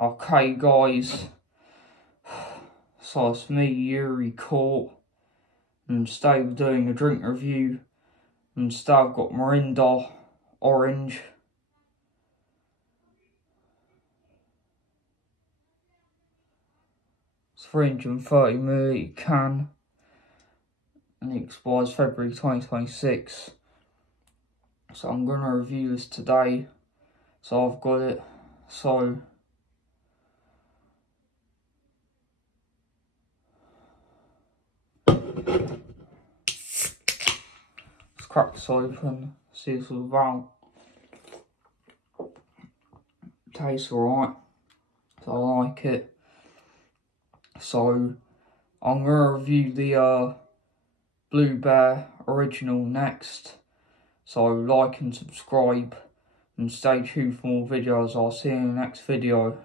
Okay guys, so it's me, Yuri Court, and today we're doing a drink review, and today I've got Mirinda Orange. It's 330ml can, and it expires February 2026. So I'm going to review this today, so I've got it, so let's crack this open, see this all about. Tastes alright, so I like it. So I'm going to review the Blue Bear Original next. So like and subscribe and stay tuned for more videos. I'll see you in the next video.